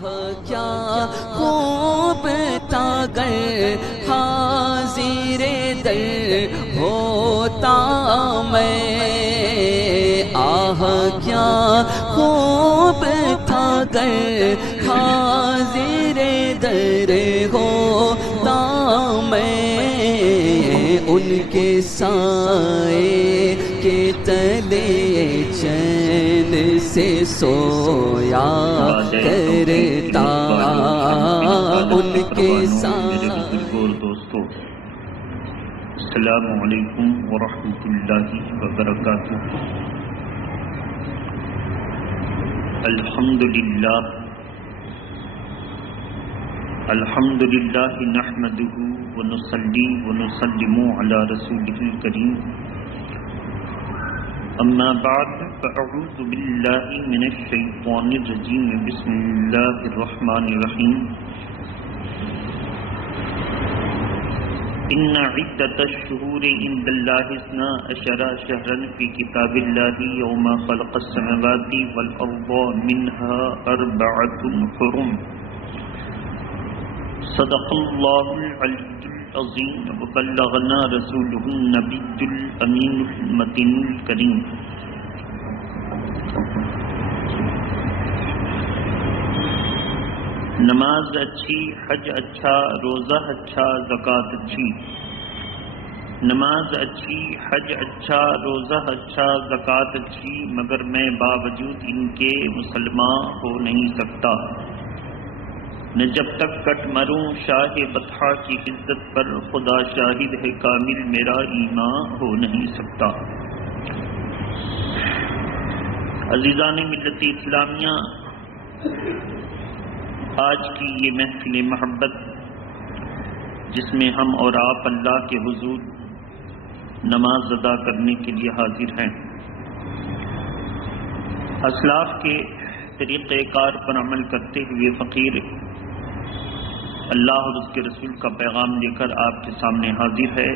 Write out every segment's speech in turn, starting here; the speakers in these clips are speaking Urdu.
کیا خوب تھا گر حاضر در ہوتا میں، آہ کیا خوب تھا گر حاضر در ہوتا میں، ان کے سائے کے تلے چین سے سویا کرتا، ان کے سائے۔ دوستو السلام علیکم ورحمۃ اللہ وبرکاتہ۔ الحمد للہ نحمده ونصلي ونسلم على رسوله الكريم، اما بعد فاعوذ باللہ من الشیطان الرجیم، بسم اللہ الرحمن الرحیم۔ ان عدۃ الشہور عند اللہ 12 شہرا فی کتاب اللہ یوم خلق السماوات والارض منها 4 حرم، صدق اللہ العلی العظیم وبلغنا رسولہ النبی الامین المتین الکریم۔ نماز اچھی، حج اچھا، روزہ اچھا، زکوٰۃ اچھی۔ نماز اچھی، حج اچھا، روزہ اچھا، زکوٰۃ اچھی، مگر میں باوجود ان کے مسلمان ہو نہیں سکتا، نہ جب تک کٹ مروں شاہ بطحہ کی عزت پر، خدا شاہد ہے کامل میرا ایمان ہو نہیں سکتا۔ عزیزان ملت اسلامیہ، آج کی یہ محفل محبت جس میں ہم اور آپ اللہ کے حضور نماز ادا کرنے کے لیے حاضر ہیں، اسلاف کے طریقہ کار پر عمل کرتے ہوئے فقیر اللہ اور اس کے رسول کا پیغام لے کر آپ کے سامنے حاضر ہے۔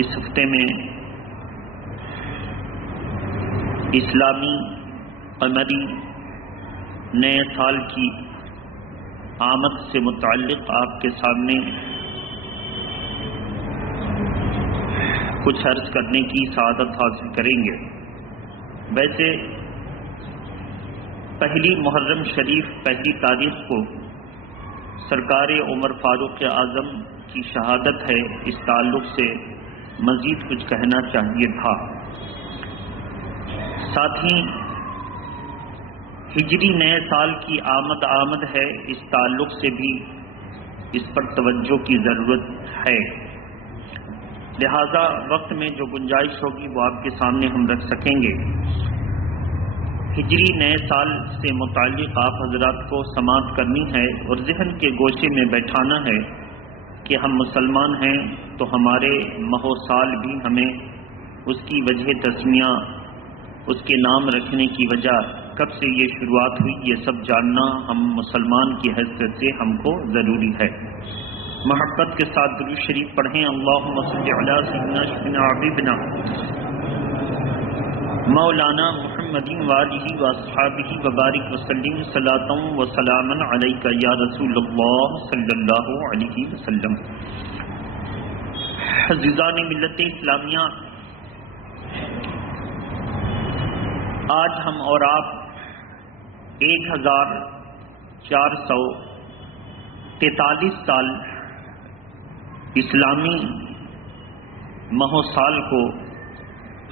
اس ہفتے میں اسلامی قمری نئے سال کی آمد سے متعلق آپ کے سامنے کچھ عرض کرنے کی سعادت حاصل کریں گے۔ ویسے پہلی محرم شریف، پہلی تاریخ کو سرکار عمر فاروق اعظم کی شہادت ہے، اس تعلق سے مزید کچھ کہنا چاہیے تھا۔ ساتھ ہی ہجری نئے سال کی آمد ہے، اس تعلق سے بھی اس پر توجہ کی ضرورت ہے، لہذا وقت میں جو گنجائش ہوگی وہ آپ کے سامنے ہم رکھ سکیں گے۔ ہجری نئے سال سے متعلق آپ حضرات کو سماعت کرنی ہے اور ذہن کے گوشے میں بیٹھانا ہے کہ ہم مسلمان ہیں تو ہمارے ماہ و سال بھی ہمیں اس کی وجہ تسمیہ، اس کے نام رکھنے کی وجہ کب سے یہ شروعات ہوئی، یہ سب جاننا ہم مسلمان کی حیثیت سے ہم کو ضروری ہے۔ محبت کے ساتھ درود شریف پڑھیں۔ اللہم صلی علی سیدنا شفیعنا حبیبنا مولانا محمد وآلہ واصحابہ وبارک وسلم، صلاۃ و سلاما علیک یا رسول اللہ صلی اللہ علیہ وسلم۔ عزیزان ملت اسلامیہ، آج ہم اور آپ 1443 سال اسلامی ماہ و سال کو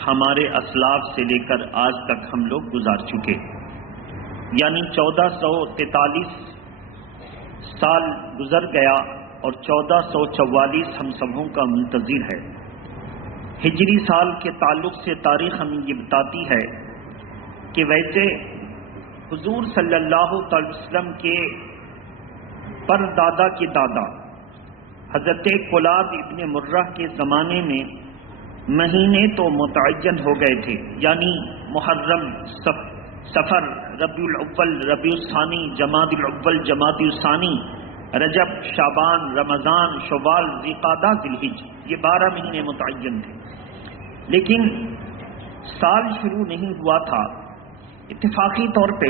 ہمارے اسلاف سے لے کر آج تک ہم لوگ گزار چکے، یعنی 1443 سال گزر گیا اور 1444 ہم سبوں کا منتظر ہے۔ ہجری سال کے تعلق سے تاریخ ہمیں یہ بتاتی ہے کہ ویسے حضور صلی اللہ تعالی وسلم کے پر دادا کے دادا حضرت کلاب ابن مرہ کے زمانے میں مہینے تو متعین ہو گئے تھے، یعنی محرم، سفر، ربیع الاول، ربیع الثانی، جمادی الاول، جمادی الثانی، رجب، شعبان، رمضان، شوال، ذوالقعدہ، ذوالحج، یہ 12 مہینے متعین تھے، لیکن سال شروع نہیں ہوا تھا۔ اتفاقی طور پہ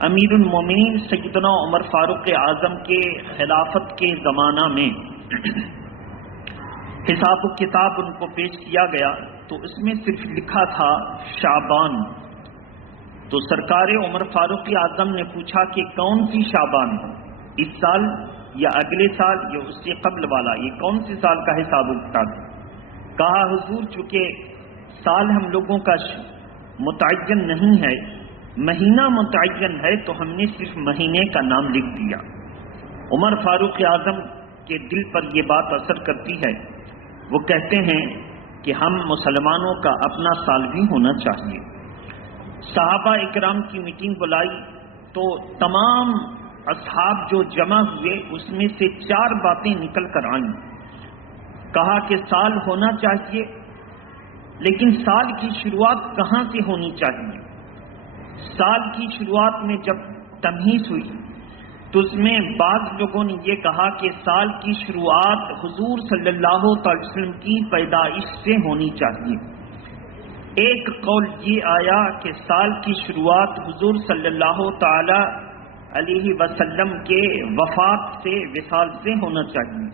امیر المومنین سیدنا عمر فاروق اعظم کے خلافت کے زمانہ میں حساب و کتاب ان کو پیش کیا گیا تو اس میں صرف لکھا تھا شعبان. تو سرکار عمر فاروق اعظم نے پوچھا کہ کون سی شعبان، اس سال یا اگلے سال یا اس سے قبل والا، یہ کون سی سال کا حساب و کتاب؟ کہا حضور چونکہ سال ہم لوگوں کا متعین نہیں ہے، مہینہ متعین ہے، تو ہم نے صرف مہینے کا نام لکھ دیا. عمر فاروق اعظم کے دل پر یہ بات اثر کرتی ہے. وہ کہتے ہیں کہ ہم مسلمانوں کا اپنا سال بھی ہونا چاہیے. صحابہ اکرام کی میٹنگ بلائی تو تمام اصحاب جو جمع ہوئے اس میں سے 4 باتیں نکل کر آئیں. کہا کہ سال ہونا چاہیے، لیکن سال کی شروعات کہاں سے ہونی چاہیے؟ سال کی شروعات میں جب تمہیز ہوئی تو اس میں بعض لوگوں نے یہ کہا کہ سال کی شروعات حضور صلی اللہ علیہ وسلم کی پیدائش سے ہونی چاہیے. ایک قول یہ آیا کہ سال کی شروعات حضور صلی اللہ تعالی علیہ وسلم کے وفات سے، وصال سے ہونا چاہیے.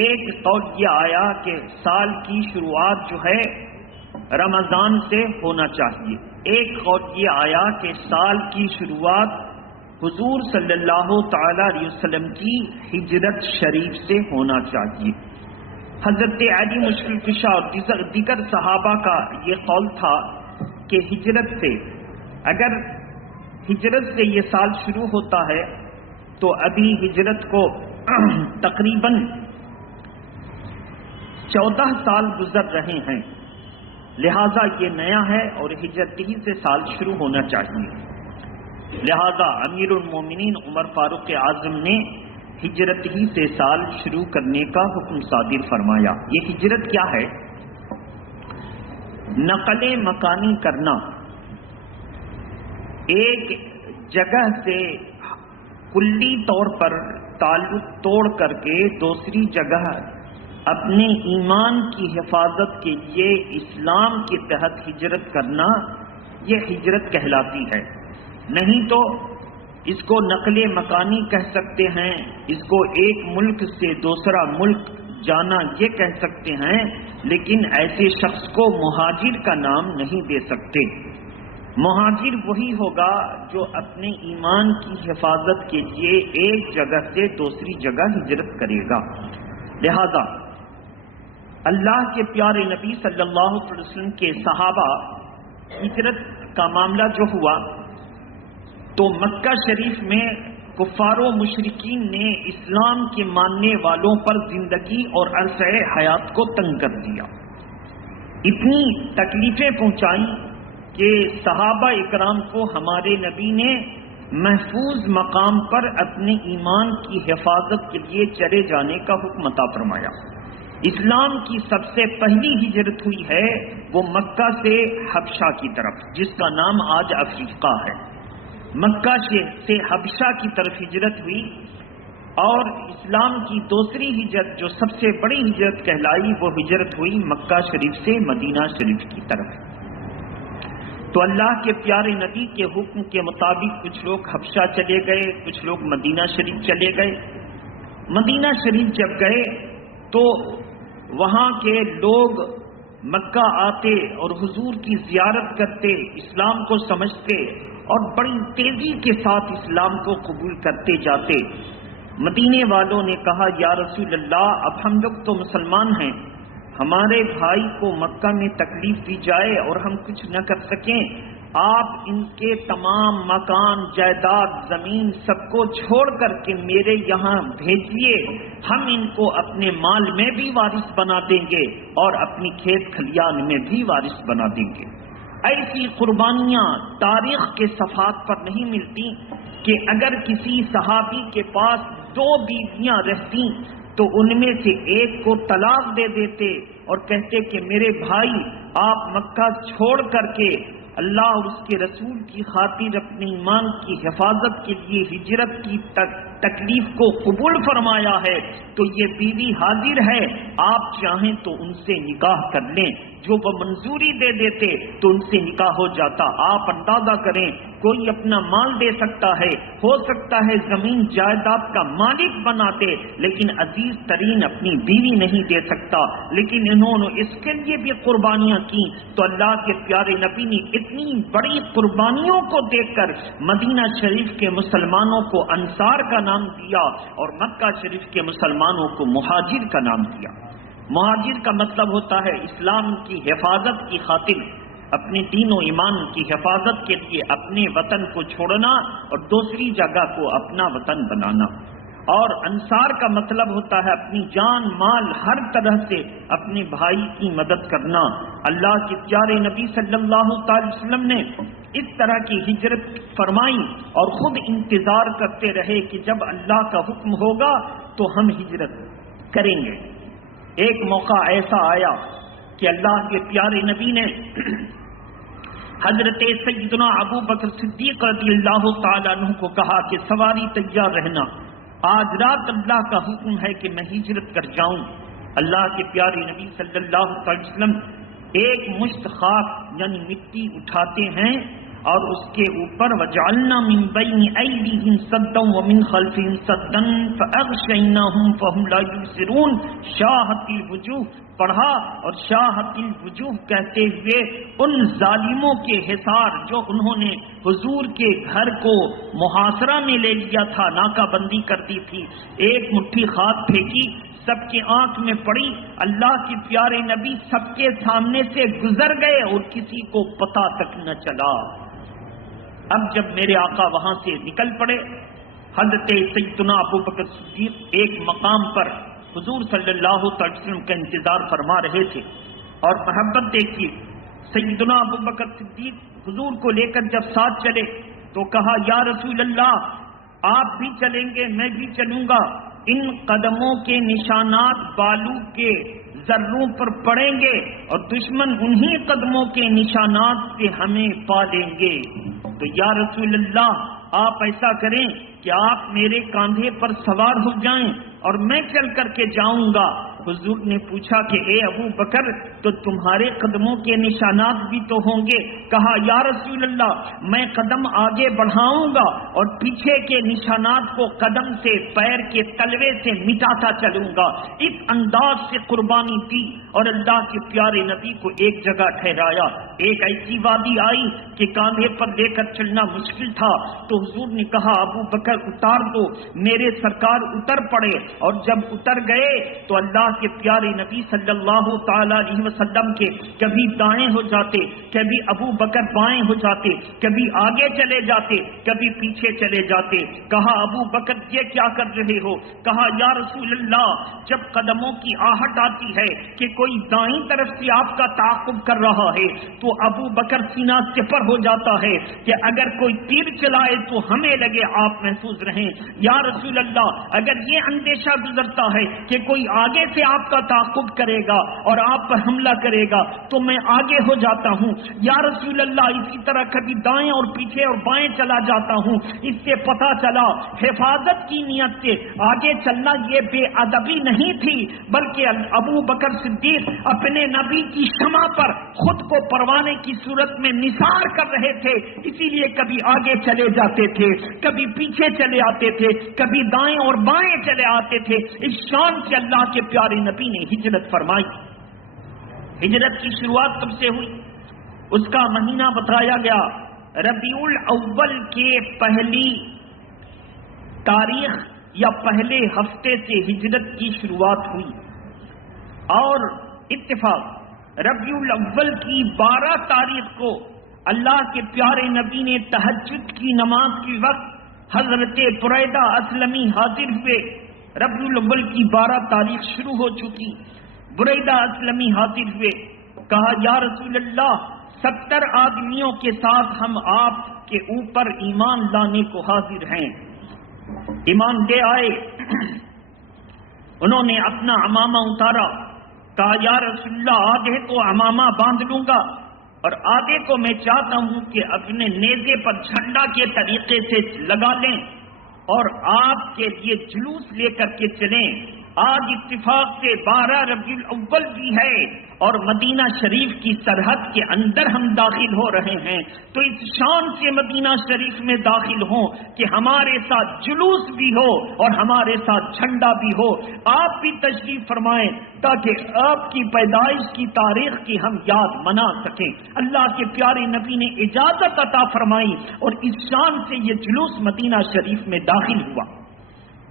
ایک قول یہ آیا کہ سال کی شروعات جو ہے رمضان سے ہونا چاہیے. ایک قول یہ آیا کہ سال کی شروعات حضور صلی اللہ تعالی علیہ وسلم کی ہجرت شریف سے ہونا چاہیے. حضرت علی مشکل کشا اور دیگر صحابہ کا یہ قول تھا کہ ہجرت سے، اگر ہجرت سے یہ سال شروع ہوتا ہے تو ابھی ہجرت کو تقریباً 14 سال گزر رہے ہیں، لہذا یہ نیا ہے اور ہجرت ہی سے سال شروع ہونا چاہیے. لہذا امیر المومنین عمر فاروق اعظم نے ہجرت ہی سے سال شروع کرنے کا حکم صادر فرمایا. یہ ہجرت کیا ہے؟ نقل مکانی کرنا، ایک جگہ سے کلی طور پر تعلق توڑ کر کے دوسری جگہ اپنے ایمان کی حفاظت کے لیے اسلام کے تحت ہجرت کرنا، یہ ہجرت کہلاتی ہے. نہیں تو اس کو نقل مکانی کہہ سکتے ہیں، اس کو ایک ملک سے دوسرا ملک جانا یہ کہہ سکتے ہیں، لیکن ایسے شخص کو مہاجر کا نام نہیں دے سکتے. مہاجر وہی ہوگا جو اپنے ایمان کی حفاظت کے لیے ایک جگہ سے دوسری جگہ ہجرت کرے گا. لہذا اللہ کے پیارے نبی صلی اللہ علیہ وسلم کے صحابہ ہجرت کا معاملہ جو ہوا تو مکہ شریف میں کفار و مشرکین نے اسلام کے ماننے والوں پر زندگی اور عرصہ حیات کو تنگ کر دیا. اتنی تکلیفیں پہنچائیں کہ صحابہ اکرام کو ہمارے نبی نے محفوظ مقام پر اپنے ایمان کی حفاظت کے لیے چلے جانے کا حکم عطا فرمایا. اسلام کی سب سے پہلی ہجرت ہوئی ہے وہ مکہ سے حبشہ کی طرف، جس کا نام آج افریقہ ہے. مکہ سے حبشہ کی طرف ہجرت ہوئی، اور اسلام کی دوسری ہجرت جو سب سے بڑی ہجرت کہلائی وہ ہجرت ہوئی مکہ شریف سے مدینہ شریف کی طرف. تو اللہ کے پیارے نبی کے حکم کے مطابق کچھ لوگ حبشہ چلے گئے، کچھ لوگ مدینہ شریف چلے گئے. مدینہ شریف جب گئے تو وہاں کے لوگ مکہ آتے اور حضور کی زیارت کرتے، اسلام کو سمجھتے اور بڑی تیزی کے ساتھ اسلام کو قبول کرتے جاتے. مدینے والوں نے کہا یا رسول اللہ، اب ہم لوگ تو مسلمان ہیں، ہمارے بھائی کو مکہ میں تکلیف دی جائے اور ہم کچھ نہ کر سکیں، آپ ان کے تمام مکان جائیداد زمین سب کو چھوڑ کر کے میرے یہاں بھیجیے، ہم ان کو اپنے مال میں بھی وارث بنا دیں گے اور اپنی کھیت کھلیان میں بھی وارث بنا دیں گے. ایسی قربانیاں تاریخ کے صفحات پر نہیں ملتی کہ اگر کسی صحابی کے پاس 2 بیویاں رہتی تو ان میں سے ایک کو طلاق دے دیتے اور کہتے کہ میرے بھائی آپ مکہ چھوڑ کر کے اللہ اور اس کے رسول کی خاطر اپنے ایمان کی حفاظت کے لیے ہجرت کی تکلیف کو قبول فرمایا ہے، تو یہ بیوی حاضر ہے، آپ چاہیں تو ان سے نکاح کر لیں. جو وہ منظوری دے دیتے تو ان سے نکاح ہو جاتا۔ آپ اندازہ کریں، کوئی اپنا مال دے سکتا ہے، ہو سکتا ہے زمین جائیداد کا مالک بناتے، لیکن عزیز ترین اپنی بیوی نہیں دے سکتا، لیکن انہوں نے اس کے لیے بھی قربانیاں کی۔ تو اللہ کے پیارے نبی نے اتنی بڑی قربانیوں کو دیکھ کر مدینہ شریف کے مسلمانوں کو انصار کا نام دیا اور مکہ شریف کے مسلمانوں کو مہاجر کا نام دیا۔ مہاجر کا مطلب ہوتا ہے اسلام کی حفاظت کی خاطر، اپنے دین و ایمان کی حفاظت کے لیے اپنے وطن کو چھوڑنا اور دوسری جگہ کو اپنا وطن بنانا۔ اور انصار کا مطلب ہوتا ہے اپنی جان مال ہر طرح سے اپنے بھائی کی مدد کرنا۔ اللہ کے پیارے نبی صلی اللہ تعالی وسلم نے اس طرح کی ہجرت فرمائی اور خود انتظار کرتے رہے کہ جب اللہ کا حکم ہوگا تو ہم ہجرت کریں گے۔ ایک موقع ایسا آیا کہ اللہ کے پیارے نبی نے حضرت سیدنا ابو بکر صدیق رضی اللہ تعالیٰ عنہ کو کہا کہ سواری تیار رہنا، آج رات اللہ کا حکم ہے کہ میں ہجرت کر جاؤں۔ اللہ کے پیارے نبی صلی اللہ علیہ وسلم ایک مشت خاک یعنی مٹی اٹھاتے ہیں اور اس کے اوپر وجعلنا من بین ایدیہم سدا ومن خلفہم سدا فاغشیناہم فہم لا یبصرون، شاہت الوجوہ پڑھا، اور شاہت الوجوہ کہتے ہوئے ان ظالموں کے حصار جو انہوں نے حضور کے گھر کو محاصرہ میں لے لیا تھا، ناکہ بندی کر دی تھی، ایک مٹھی خاک پھینکی، سب کے آنکھ میں پڑی، اللہ کے پیارے نبی سب کے سامنے سے گزر گئے اور کسی کو پتہ تک نہ چلا۔ اب جب میرے آقا وہاں سے نکل پڑے، حضرت سیدنا ابو بکر صدیق ایک مقام پر حضور صلی اللہ علیہ وسلم کا انتظار فرما رہے تھے، اور محبت دیکھیے، سیدنا ابو بکر صدیق حضور کو لے کر جب ساتھ چلے تو کہا یا رسول اللہ آپ بھی چلیں گے میں بھی چلوں گا، ان قدموں کے نشانات بالو کے ذروں پر پڑیں گے اور دشمن انہی قدموں کے نشانات سے ہمیں پا لیں گے، تو یا رسول اللہ آپ ایسا کریں کہ آپ میرے کاندھے پر سوار ہو جائیں اور میں چل کر کے جاؤں گا۔ حضور نے پوچھا کہ اے ابو بکر تو تمہارے قدموں کے نشانات بھی تو ہوں گے؟ کہا یا رسول اللہ میں قدم آگے بڑھاؤں گا اور پیچھے کے نشانات کو قدم سے پیر کے تلوے سے مٹاتا چلوں گا۔ اس انداز سے قربانی دی اور اللہ کے پیارے نبی کو ایک جگہ ٹھہرایا۔ ایک ایسی وادی آئی کہ کاندھے پر لے کر چلنا مشکل تھا، تو حضور نے کہا ابو بکر اتار دو، میرے سرکار اتر پڑے، اور جب اتر گئے تو اللہ کے پیارے نبی صلی اللہ تعالی علیہ وسلم کے کبھی دائیں ہو جاتے، کبھی ابو بکر بائیں ہو جاتے، کبھی آگے چلے جاتے، کبھی پیچھے چلے جاتے۔ کہا ابو بکر یہ کیا کر رہے ہو؟ کہا یا رسول اللہ جب قدموں کی آہٹ آتی ہے کہ کوئی دائیں طرف سے آپ کا تعاقب کر رہا ہے تو ابو بکر سینہ سپر ہو جاتا ہے کہ اگر کوئی تیر چلائے تو ہمیں لگے آپ محفوظ رہیں۔ یا رسول اللہ اگر یہ اندیشہ گزرتا ہے کہ کوئی آگے سے آپ کا تعاقب کرے گا اور آپ پر حملہ کرے گا تو میں آگے ہو جاتا ہوں۔ یا رسول اللہ اسی طرح کبھی دائیں اور پیچھے اور بائیں چلا جاتا ہوں۔ اس سے پتا چلا حفاظت کی نیت سے آگے چلنا یہ بے ادبی نہیں تھی، بلکہ ابو بکر صدیق اپنے نبی کی شمع پر خود کو پروانے کی صورت میں نثار کر رہے تھے، اسی لیے کبھی آگے چلے جاتے تھے، کبھی پیچھے چلے آتے تھے، کبھی دائیں اور بائیں چلے آتے تھے۔ اس شان سے اللہ کے پیارے نبی نے ہجرت فرمائی۔ ہجرت کی شروعات کب سے ہوئی؟ اس کا مہینہ بتایا گیا ربیع الاول کے پہلی تاریخ یا پہلے ہفتے سے ہجرت کی شروعات ہوئی، اور اتفاق ربیع الاول کی 12 تاریخ کو اللہ کے پیارے نبی نے تہجد کی نماز کے وقت حضرت بریدہ اسلمی حاضر ہوئے۔ ربیع الاول کی 12 تاریخ شروع ہو چکی، بریدہ اسلمی حاضر ہوئے، کہا یا رسول اللہ 70 آدمیوں کے ساتھ ہم آپ کے اوپر ایمان لانے کو حاضر ہیں۔ ایمان لے آئے، انہوں نے اپنا عمامہ اتارا، کہا یا رسول اللہ آدھے تو عمامہ باندھ لوں گا اور آدھے کو میں چاہتا ہوں کہ اپنے نیزے پر جھنڈا کے طریقے سے لگا لیں اور آپ کے لیے جلوس لے کر کے چلیں۔ آج اتفاق سے 12 ربیع الاول بھی ہے اور مدینہ شریف کی سرحد کے اندر ہم داخل ہو رہے ہیں، تو اس شان سے مدینہ شریف میں داخل ہوں کہ ہمارے ساتھ جلوس بھی ہو اور ہمارے ساتھ جھنڈا بھی ہو۔ آپ بھی تشریف فرمائیں تاکہ آپ کی پیدائش کی تاریخ کی ہم یاد منا سکیں۔ اللہ کے پیارے نبی نے اجازت عطا فرمائی اور اس شان سے یہ جلوس مدینہ شریف میں داخل ہوا۔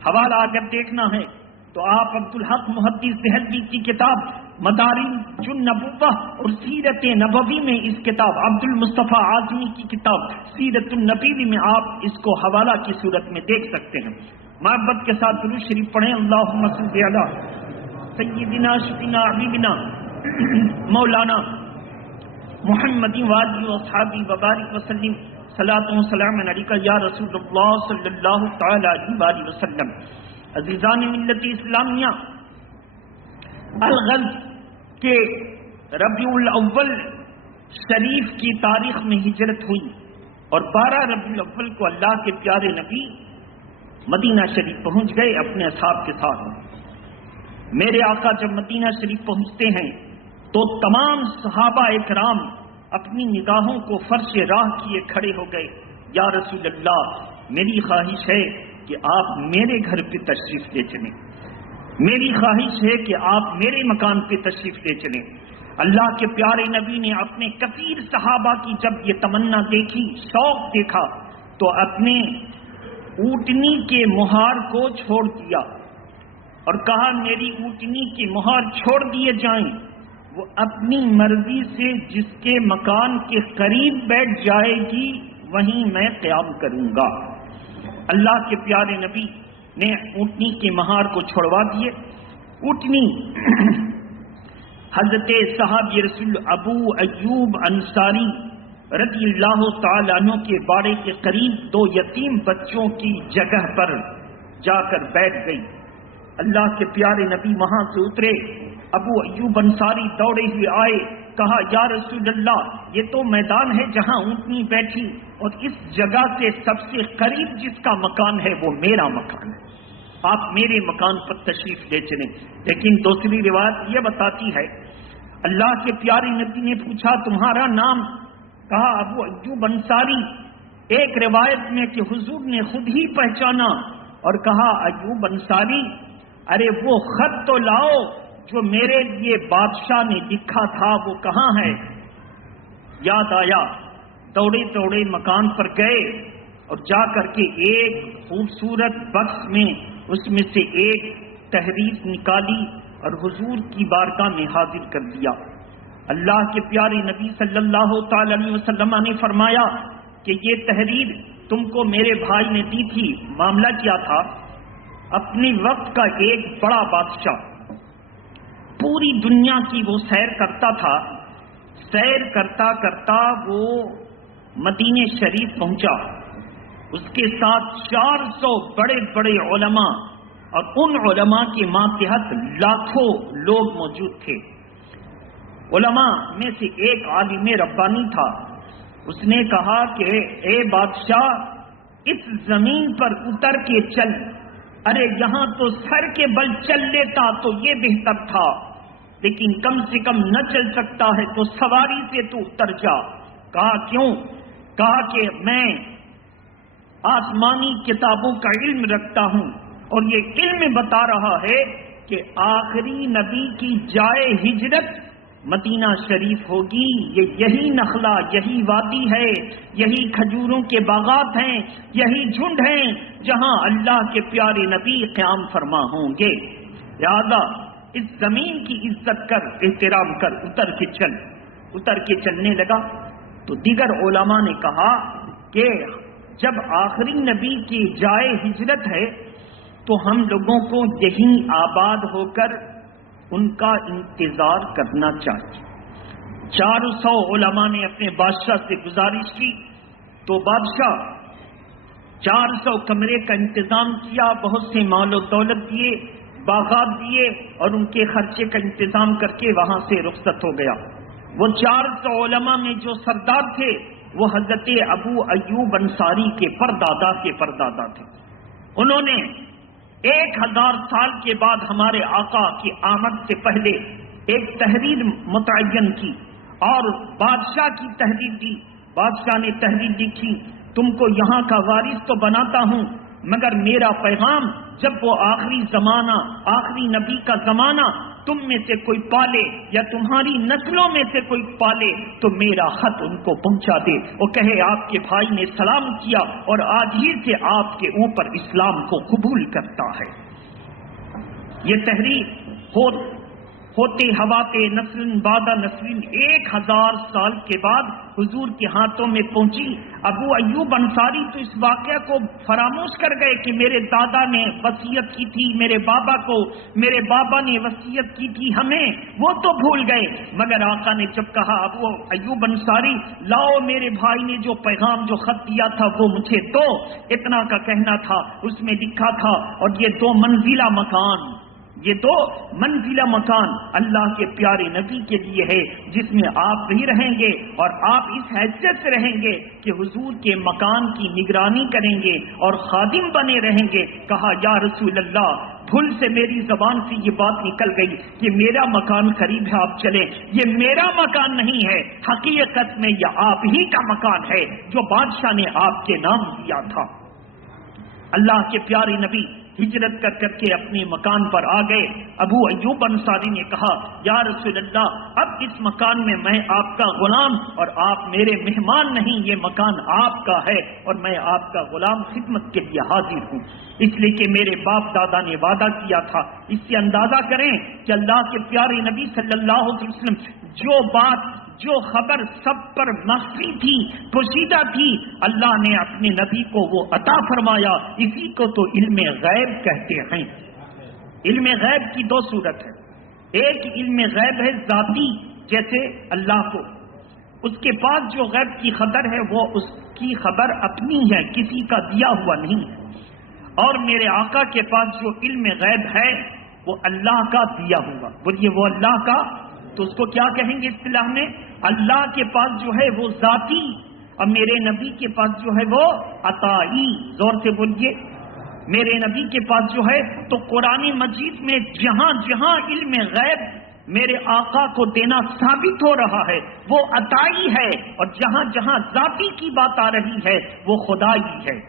حوالہ اگر دیکھنا ہے تو آپ عبدالحق محدث دہلوی کی کتاب مدارج النبوہ اور سیرت نبوی میں اس کتاب عبد المصطفیٰ اعظمی کی کتاب سیرت النبوی میں آپ اس کو حوالہ کی صورت میں دیکھ سکتے ہیں۔ محبت کے ساتھ درود شریف پڑھیں، اللہم صل علی سیدنا شفینا حبیبنا مولانا محمد وآلہ وصحبہ وبارک وسلم، صلاۃ و سلام علیک یا رسول اللہ صلی اللہ تعالی علیہ وآلہ وسلم۔ عزیزان ملت اسلامیہ، الغرض کے ربیع الاول شریف کی تاریخ میں ہجرت ہوئی اور 12 ربیع الاول کو اللہ کے پیارے نبی مدینہ شریف پہنچ گئے اپنے اصحاب کے ساتھ۔ میرے آقا جب مدینہ شریف پہنچتے ہیں تو تمام صحابہ اکرام اپنی نگاہوں کو فرش راہ کیے کھڑے ہو گئے۔ یا رسول اللہ، میری خواہش ہے کہ آپ میرے گھر پہ تشریف لے چلیں، میری خواہش ہے کہ آپ میرے مکان پہ تشریف لے چلیں۔ اللہ کے پیارے نبی نے اپنے کثیر صحابہ کی جب یہ تمنا دیکھی، شوق دیکھا، تو اپنے اونٹنی کے مہار کو چھوڑ دیا اور کہا میری اونٹنی کے مہار چھوڑ دیے جائیں، وہ اپنی مرضی سے جس کے مکان کے قریب بیٹھ جائے گی وہیں میں قیام کروں گا۔ اللہ کے پیارے نبی نے اونٹنی کے مہار کو چھوڑوا دیے۔ اونٹنی حضرت صحابی رسول ابو ایوب انصاری رضی اللہ تعالیٰ عنہ کے باڑے کے قریب 2 یتیم بچوں کی جگہ پر جا کر بیٹھ گئی۔ اللہ کے پیارے نبی وہاں سے اترے، ابو ایوب انصاری دوڑے ہوئے آئے، کہا یا رسول اللہ، یہ تو میدان ہے جہاں اونٹنی بیٹھی اور اس جگہ سے سب سے قریب جس کا مکان ہے وہ میرا مکان ہے، آپ میرے مکان پر تشریف لے چلیں۔ لیکن دوسری روایت یہ بتاتی ہے، اللہ کے پیارے نبی نے پوچھا تمہارا نام؟ کہا ابو ایوب انصاری۔ ایک روایت میں کہ حضور نے خود ہی پہچانا اور کہا ایوب انصاری، ارے وہ خط تو لاؤ جو میرے لیے بادشاہ نے لکھا تھا، وہ کہاں ہے؟ یاد آیا، دوڑے دوڑے مکان پر گئے اور جا کر کے ایک خوبصورت بکس میں اس میں سے ایک تحریر نکالی اور حضور کی بارگاہ میں حاضر کر دیا۔ اللہ کے پیارے نبی صلی اللہ تعالی علیہ وسلم نے فرمایا کہ یہ تحریر تم کو میرے بھائی نے دی تھی۔ معاملہ کیا تھا، اپنے وقت کا ایک بڑا بادشاہ پوری دنیا کی وہ سیر کرتا تھا، سیر کرتا کرتا وہ مدینہ شریف پہنچا، اس کے ساتھ 400 بڑے بڑے علماء اور ان علماء کے ماتحت لاکھوں لوگ موجود تھے۔ علماء میں سے ایک عالم ربانی تھا، اس نے کہا کہ اے بادشاہ اس زمین پر اتر کے چل، ارے یہاں تو سر کے بل چل لیتا تو یہ بہتر تھا، لیکن کم سے کم نہ چل سکتا ہے تو سواری سے تو اتر جا۔ کہا کیوں؟ کہا کہ میں آسمانی کتابوں کا علم رکھتا ہوں اور یہ علم بتا رہا ہے کہ آخری نبی کی جائے ہجرت مدینہ شریف ہوگی، یہی نخلا، یہی وادی ہے، یہی کھجوروں کے باغات ہیں، یہی جھنڈ ہیں جہاں اللہ کے پیارے نبی قیام فرما ہوں گے۔ لہذا اس زمین کی عزت کر، احترام کر، اتر کے چل۔ اتر کے چلنے لگا تو دیگر علماء نے کہا کہ جب آخری نبی کی جائے ہجرت ہے تو ہم لوگوں کو یہیں آباد ہو کر ان کا انتظار کرنا چاہیے۔ 400 علماء نے اپنے بادشاہ سے گزارش کی تو بادشاہ 400 کمرے کا انتظام کیا، بہت سے مال و دولت دیے، باغات دیے اور ان کے خرچے کا انتظام کر کے وہاں سے رخصت ہو گیا۔ وہ 400 علماء میں جو سردار تھے وہ حضرت ابو ایوب انصاری کے پردادا تھے۔ انہوں نے 1000 سال کے بعد ہمارے آقا کی آمد سے پہلے ایک تحریر متعین کی اور بادشاہ کی تحریر دی. بادشاہ نے تحریر لکھی، تم کو یہاں کا وارث تو بناتا ہوں، مگر میرا پیغام جب وہ آخری زمانہ، آخری نبی کا زمانہ تم میں سے کوئی پالے یا تمہاری نسلوں میں سے کوئی پالے تو میرا خط ان کو پہنچا دے. وہ کہے آپ کے بھائی نے سلام کیا اور آج ہی سے آپ کے اوپر اسلام کو قبول کرتا ہے. یہ تحریر ہوتے ہواتے نسل بعد نسل 1000 سال کے بعد حضور کے ہاتھوں میں پہنچی. ابو ایوب انصاری تو اس واقعہ کو فراموش کر گئے کہ میرے دادا نے وصیت کی تھی میرے بابا کو، میرے بابا نے وصیت کی تھی ہمیں، وہ تو بھول گئے. مگر آقا نے جب کہا ابو ایوب انصاری لاؤ میرے بھائی نے جو پیغام جو خط دیا تھا وہ مجھے دو، اتنا کا کہنا تھا. اس میں لکھا تھا اور یہ 2 منزلہ مکان، یہ 2 منزلہ مکان اللہ کے پیارے نبی کے لیے ہے، جس میں آپ بھی رہیں گے اور آپ اس حیثیت سے رہیں گے کہ حضور کے مکان کی نگرانی کریں گے اور خادم بنے رہیں گے. کہا یا رسول اللہ، بھول سے میری زبان سے یہ بات نکل گئی کہ میرا مکان قریب ہے، آپ چلیں. یہ میرا مکان نہیں ہے، حقیقت میں یہ آپ ہی کا مکان ہے جو بادشاہ نے آپ کے نام دیا تھا. اللہ کے پیارے نبی ہجرت کر کے اپنے مکان پر آ گئے. ابو ایوب انصاری نے کہا یا رسول اللہ، اب اس مکان میں آپ کا غلام اور آپ میرے مہمان نہیں، یہ مکان آپ کا ہے اور میں آپ کا غلام خدمت کے لیے حاضر ہوں. اس لیے کہ میرے باپ دادا نے وعدہ کیا تھا. اس سے اندازہ کریں کہ اللہ کے پیارے نبی صلی اللہ علیہ وسلم جو بات جو خبر سب پر مخفی تھی، پوشیدہ تھی، اللہ نے اپنے نبی کو وہ عطا فرمایا. اسی کو تو علم غیب کہتے ہیں. علم غیب کی 2 صورت ہے. ایک علم غیب ہے ذاتی، جیسے اللہ کو اس کے پاس جو غیب کی خبر ہے وہ اس کی خبر اپنی ہے، کسی کا دیا ہوا نہیں ہے. اور میرے آقا کے پاس جو علم غیب ہے وہ اللہ کا دیا ہوا. بولیے وہ اللہ کا، تو اس کو کیا کہیں گے اصطلاح میں؟ اللہ کے پاس جو ہے وہ ذاتی اور میرے نبی کے پاس جو ہے وہ عطائی. زور سے بولیے. میرے نبی کے پاس جو ہے تو قرآن مجید میں جہاں جہاں علم غیب میرے آقا کو دینا ثابت ہو رہا ہے وہ عطائی ہے، اور جہاں جہاں ذاتی کی بات آ رہی ہے وہ خدائی ہے.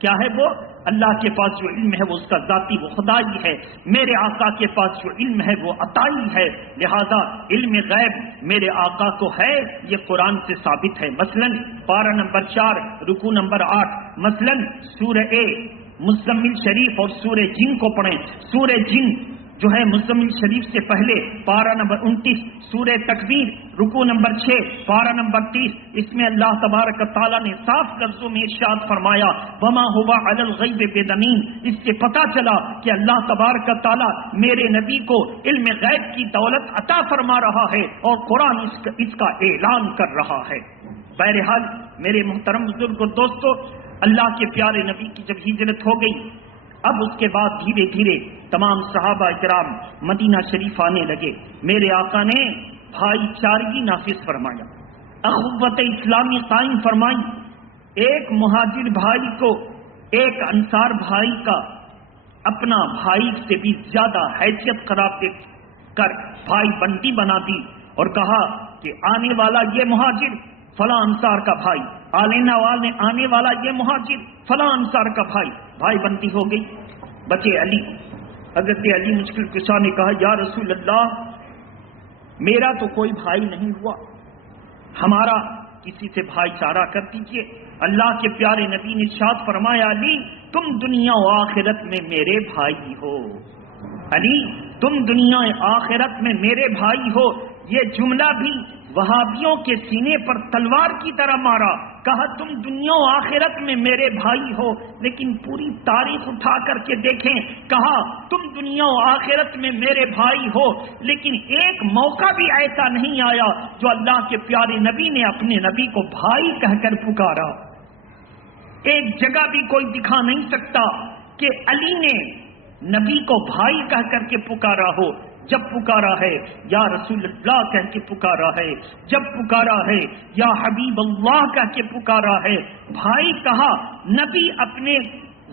کیا ہے وہ؟ اللہ کے پاس جو علم ہے وہ اس کا ذاتی وہ خدائی ہے. میرے آقا کے پاس جو علم ہے وہ عطائی ہے. لہذا علم غیب میرے آقا کو ہے، یہ قرآن سے ثابت ہے. مثلا پارہ نمبر 4 رکوع نمبر 8، مثلا سورہ مزمل شریف اور سورہ جن کو پڑھیں. سورہ جن جو ہے مزمل شریف سے پہلے پارہ نمبر 29، سورہ تکویر رکوع نمبر 6 پارہ نمبر 30. اس میں اللہ تبارک تعالیٰ نے صاف لفظوں میں ارشاد فرمایا وما هو علی الغیب بضنین. اس سے پتہ چلا کہ اللہ تبارک تعالیٰ میرے نبی کو علم غیب کی دولت عطا فرما رہا ہے اور قرآن اس کا اعلان کر رہا ہے. بہرحال میرے محترم بزرگ و دوستو، اللہ کے پیارے نبی کی جب ہجرت ہو گئی، اب اس کے بعد دھیرے دھیرے تمام صحابہ اکرام مدینہ شریف آنے لگے. میرے آقا نے بھائی چارگی نافذ فرمایا، اخوت اسلامی قائم فرمائی. ایک مہاجر بھائی کو ایک انصار بھائی کا اپنا بھائی سے بھی زیادہ حیثیت قرار دے کر بھائی بندی بنا دی اور کہا کہ آنے والا یہ مہاجر فلاں انصار کا بھائی، آنے والا یہ مہاجر فلاں انصار کا بھائی. بھائی بندی ہو گئی. بچے علی، حضرت علی مشکل کشا نے کہا یا رسول اللہ، میرا تو کوئی بھائی نہیں ہوا، ہمارا کسی سے بھائی چارہ کر دیجیے. اللہ کے پیارے نبی نے ارشاد فرمایا علی تم دنیا و آخرت میں میرے بھائی ہو. علی تم دنیا و آخرت میں میرے بھائی ہو. یہ جملہ بھی وہابیوں کے سینے پر تلوار کی طرح مارا. کہا تم دنیا و آخرت میں میرے بھائی ہو، لیکن پوری تاریخ اٹھا کر کے دیکھیں. کہا تم دنیا و آخرت میں میرے بھائی ہو، لیکن ایک موقع بھی ایسا نہیں آیا جو اللہ کے پیارے نبی نے اپنے نبی کو بھائی کہہ کر پکارا. ایک جگہ بھی کوئی دکھا نہیں سکتا کہ علی نے نبی کو بھائی کہہ کر کے پکارا ہو. جب پکارا ہے یا رسول اللہ کہہ کے پکارا ہے، جب پکارا ہے یا حبیب اللہ کہہ کے پکارا ہے. بھائی کہا، نبی اپنے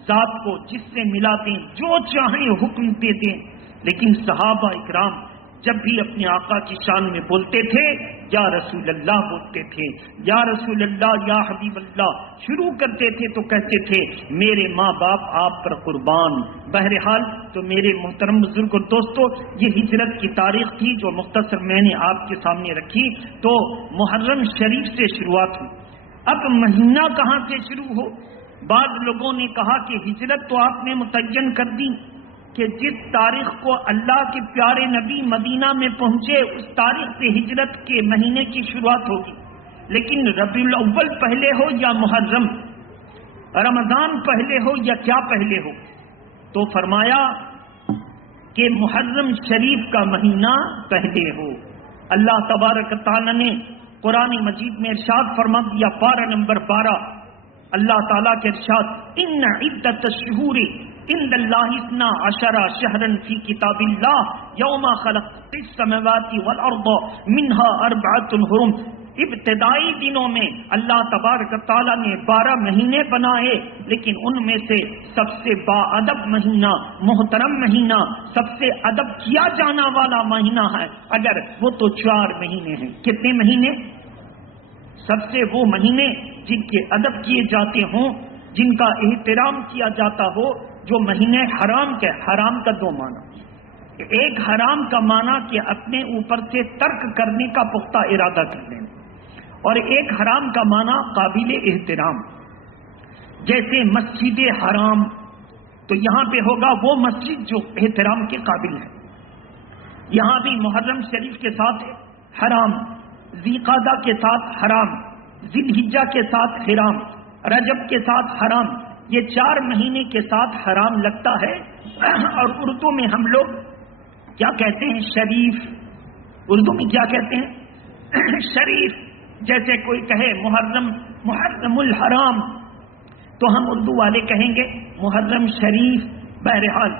ذات کو جس سے ملا دیں، جو چاہیں حکم دے دیں. لیکن صحابہ اکرام جب بھی اپنے آقا کی شان میں بولتے تھے یا رسول اللہ بولتے تھے، یا رسول اللہ، یا حبیب اللہ شروع کرتے تھے تو کہتے تھے میرے ماں باپ آپ پر قربان. بہرحال تو میرے محترم بزرگ اور دوستو، یہ ہجرت کی تاریخ تھی جو مختصر میں نے آپ کے سامنے رکھی. تو محرم شریف سے شروعات ہوئی. اب مہینہ کہاں سے شروع ہو؟ بعض لوگوں نے کہا کہ ہجرت تو آپ نے متعین کر دی کہ جس تاریخ کو اللہ کے پیارے نبی مدینہ میں پہنچے اس تاریخ سے ہجرت کے مہینے کی شروعات ہوگی. لیکن ربیع الاول پہلے ہو یا محرم، رمضان پہلے ہو یا کیا پہلے ہو؟ تو فرمایا کہ محرم شریف کا مہینہ پہلے ہو. اللہ تبارک تعالیٰ نے قرآن مجید میں ارشاد فرما دیا، پارہ نمبر 12، اللہ تعالیٰ کے ارشاد، ان عدت الشہور عند اللہ 12 شہرا فی کتاب اللہ یوم خلق السماوات والارض منها 4 حرم. ابتدائی دنوں میں اللہ تبارک تعالیٰ نے 12 مہینے بنائے، لیکن ان میں سے سب سے باادب مہینہ، محترم مہینہ، سب سے ادب کیا جانا والا مہینہ ہے اگر وہ تو 4 مہینے ہیں. کتنے مہینے؟ سب سے وہ مہینے جن کے ادب کیے جاتے ہوں، جن کا احترام کیا جاتا ہو، جو مہینے حرام کے. حرام کا 2 معنی، ایک حرام کا معنی کہ اپنے اوپر سے ترک کرنے کا پختہ ارادہ کر لینا، اور ایک حرام کا معنی قابل احترام. جیسے مسجد حرام، تو یہاں پہ ہوگا وہ مسجد جو احترام کے قابل ہے. یہاں بھی محرم شریف کے ساتھ حرام، ذی قعدہ کے ساتھ حرام، ذی الحجہ کے ساتھ حرام، رجب کے ساتھ حرام. یہ 4 مہینے کے ساتھ حرام لگتا ہے. اور اردو میں ہم لوگ کیا کہتے ہیں؟ شریف. اردو میں کیا کہتے ہیں؟ شریف. جیسے کوئی کہے محرم الحرام، تو ہم اردو والے کہیں گے محرم شریف. بہرحال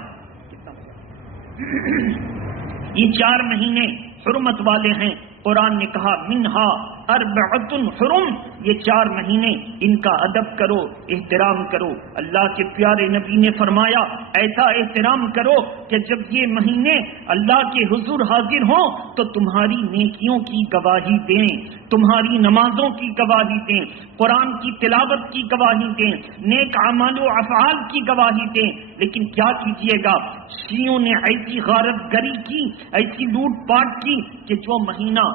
یہ 4 مہینے حرمت والے ہیں. قرآن نے کہا منہا 4 حرم، یہ 4 مہینے ان کا ادب کرو، احترام کرو. اللہ کے پیارے نبی نے فرمایا ایسا احترام کرو کہ جب یہ مہینے اللہ کے حضور حاضر ہوں تو تمہاری نیکیوں کی گواہی دیں، تمہاری نمازوں کی گواہی دیں، قرآن کی تلاوت کی گواہی دیں، نیک اعمال و افعال کی گواہی دیں. لیکن کیا کیجیے گا، شیعوں نے ایسی غارت گری کی، ایسی لوٹ پاٹ کی کہ جو مہینہ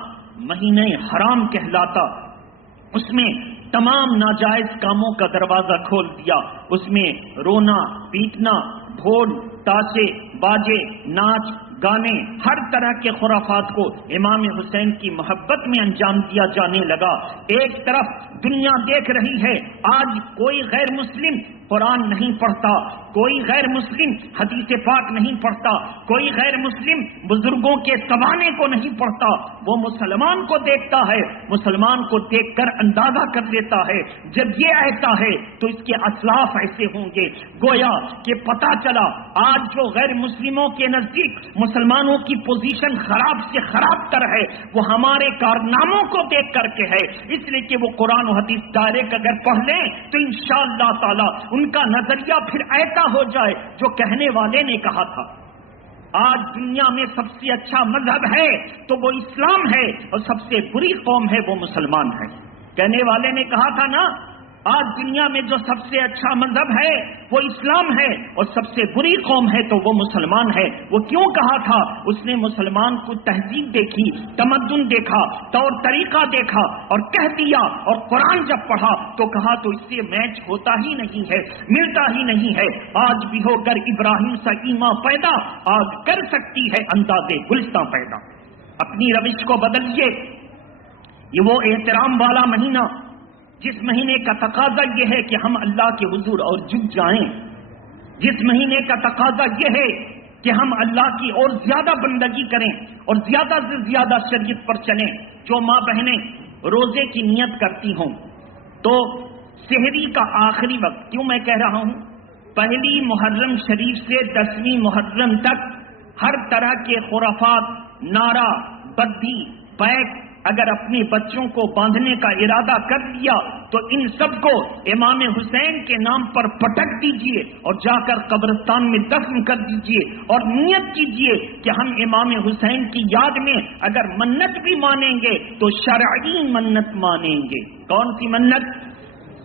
حرام کہلاتا، اس میں تمام ناجائز کاموں کا دروازہ کھول دیا. اس میں رونا، پیٹنا، ڈھول، تاشے، باجے، ناچ، گانے، ہر طرح کے خرافات کو امام حسین کی محبت میں انجام دیا جانے لگا. ایک طرف دنیا دیکھ رہی ہے آج کوئی غیر مسلم قرآن نہیں پڑھتا، کوئی غیر مسلم حدیث پاک نہیں پڑھتا، کوئی غیر مسلم بزرگوں کے سوانے کو نہیں پڑھتا. وہ مسلمان کو دیکھتا ہے، مسلمان کو دیکھ کر اندازہ کر لیتا ہے جب یہ ایسا ہے تو اس کے اسلاف ایسے ہوں گے. گویا کہ پتہ چلا آج جو غیر مسلموں کے نزدیک مسلمانوں کی پوزیشن خراب سے خراب تر ہے، وہ ہمارے کارناموں کو دیکھ کر کے ہے. اس لیے کہ وہ قرآن و حدیث ڈائریکٹ اگر پڑھ لیں تو انشاءاللہ تعالی ان کا نظریہ پھر ایسا ہو جائے جو کہنے والے نے کہا تھا. آج دنیا میں سب سے اچھا مذہب ہے تو وہ اسلام ہے، اور سب سے بری قوم ہے وہ مسلمان ہے. کہنے والے نے کہا تھا نا، آج دنیا میں جو سب سے اچھا مذہب ہے وہ اسلام ہے، اور سب سے بری قوم ہے تو وہ مسلمان ہے. وہ کیوں کہا تھا؟ اس نے مسلمان کو تہذیب دیکھی، تمدن دیکھا، طور طریقہ دیکھا اور کہہ دیا. اور قرآن جب پڑھا تو کہا تو اس سے میچ ہوتا ہی نہیں ہے، ملتا ہی نہیں ہے. آج بھی ہو گر ابراہیم سے ایماں پیدا، آج کر سکتی ہے انداز گلستاں پیدا. اپنی روش کو بدلیے. یہ وہ احترام والا مہینہ جس مہینے کا تقاضا یہ ہے کہ ہم اللہ کے حضور اور جھک جائیں، جس مہینے کا تقاضا یہ ہے کہ ہم اللہ کی اور زیادہ بندگی کریں اور زیادہ سے زیادہ شریعت پر چلیں. جو ماں بہنیں روزے کی نیت کرتی ہوں تو سحری کا آخری وقت، کیوں میں کہہ رہا ہوں، 1 محرم شریف سے 10ویں محرم تک ہر طرح کے خرافات، نعرہ بدی، بیک اگر اپنے بچوں کو باندھنے کا ارادہ کر لیا تو ان سب کو امام حسین کے نام پر پٹک دیجئے اور جا کر قبرستان میں دفن کر دیجئے، اور نیت کیجئے کہ ہم امام حسین کی یاد میں اگر منت بھی مانیں گے تو شرعی منت مانیں گے۔ کون سی منت؟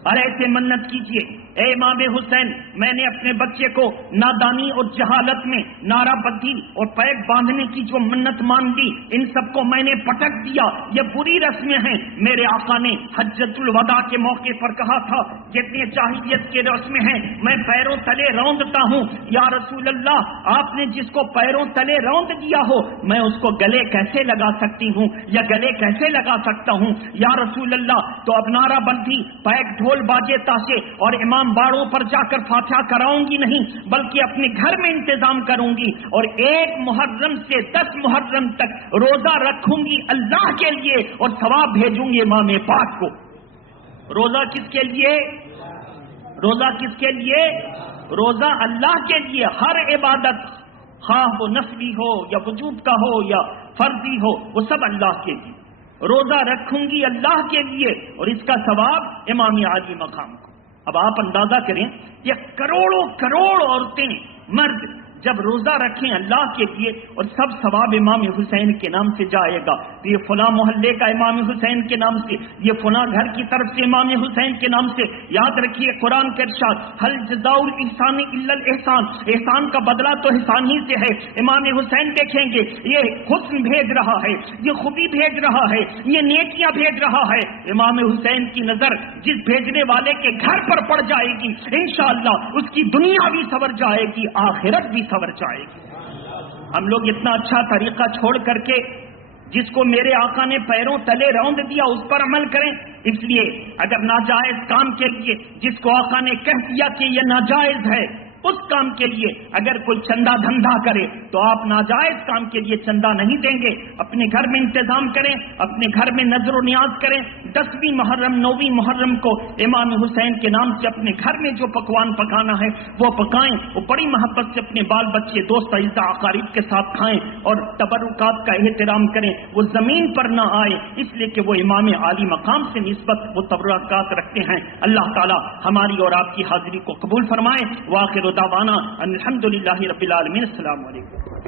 اور ایسے منت کیجئے، اے امام حسین، میں نے اپنے بچے کو نادانی اور جہالت میں نعرہ بدی اور پیک باندھنے کی جو منت مان لی، ان سب کو میں نے پٹک دیا، یہ بری رسمیں ہیں۔ میرے آقا نے حجۃ الوداع کے موقع پر کہا تھا، جتنے جاہلیت کے رسمیں ہیں میں پیروں تلے روندتا ہوں۔ یا رسول اللہ، آپ نے جس کو پیروں تلے روند دیا ہو، میں اس کو گلے کیسے لگا سکتی ہوں یا گلے کیسے لگا سکتا ہوں؟ یا رسول اللہ، تو اب نعرہ بندی، پیک، ڈھول باجے تاشے اور امام باڑوں پر جا کر فاتحہ کراؤں گی نہیں، بلکہ اپنے گھر میں انتظام کروں گی، اور 1 محرم سے 10 محرم تک روزہ رکھوں گی اللہ کے لیے، اور ثواب بھیجوں گی امام پاک کو۔ روزہ کس کے لیے؟ روزہ کس کے لیے؟ روزہ اللہ کے لیے۔ ہر عبادت، خواہ وہ نفلی ہو یا وجوب کا ہو یا فرضی ہو، وہ سب اللہ کے لیے۔ روزہ رکھوں گی اللہ کے لیے، اور اس کا ثواب امام عالی مقام کو۔ اب آپ اندازہ کریں، یہ کروڑوں کروڑ عورتیں، مرد جب روزہ رکھیں اللہ کے لیے اور سب ثواب امام حسین کے نام سے جائے گا، تو یہ فلاں محلے کا امام حسین کے نام سے، یہ فلاں گھر کی طرف سے امام حسین کے نام سے۔ یاد رکھیے قرآن کے ارشاد، حل جزاء الاحسان الا الاحسان، احسان کا بدلہ تو احسان ہی سے ہے۔ امام حسین دیکھیں گے یہ حسن بھیج رہا ہے، یہ خوبی بھیج رہا ہے، یہ نیکیاں بھیج رہا ہے۔ امام حسین کی نظر جس بھیجنے والے کے گھر پر پڑ جائے گی، انشاءاللہ اس کی دنیا بھی سنور جائے گی، آخرت بھی سنور جائے گی۔ ہم لوگ اتنا اچھا طریقہ چھوڑ کر کے جس کو میرے آقا نے پیروں تلے روند دیا اس پر عمل کریں۔ اس لیے اگر ناجائز کام کے لیے جس کو آقا نے کہہ دیا کہ یہ ناجائز ہے، اس کام کے لیے اگر کوئی چندہ دھندہ کرے تو آپ ناجائز کام کے لیے چندہ نہیں دیں گے۔ اپنے گھر میں انتظام کریں، اپنے گھر میں نظر و نیاز کریں۔ 10ویں محرم 9ویں محرم کو امام حسین کے نام سے اپنے گھر میں جو پکوان پکانا ہے وہ پکائیں، وہ بڑی محبت سے اپنے بال بچے دوست اعزاء اقارب کے ساتھ کھائیں، اور تبرکات کا احترام کریں۔ وہ زمین پر نہ آئے، اس لیے کہ وہ امام عالی مقام سے نسبت وہ تبرکات رکھتے ہیں۔ اللہ تعالی ہماری اور آپ کی حاضری کو قبول فرمائے۔ وآخر دعوانا الحمدللہ رب العالمین۔ السلام علیکم۔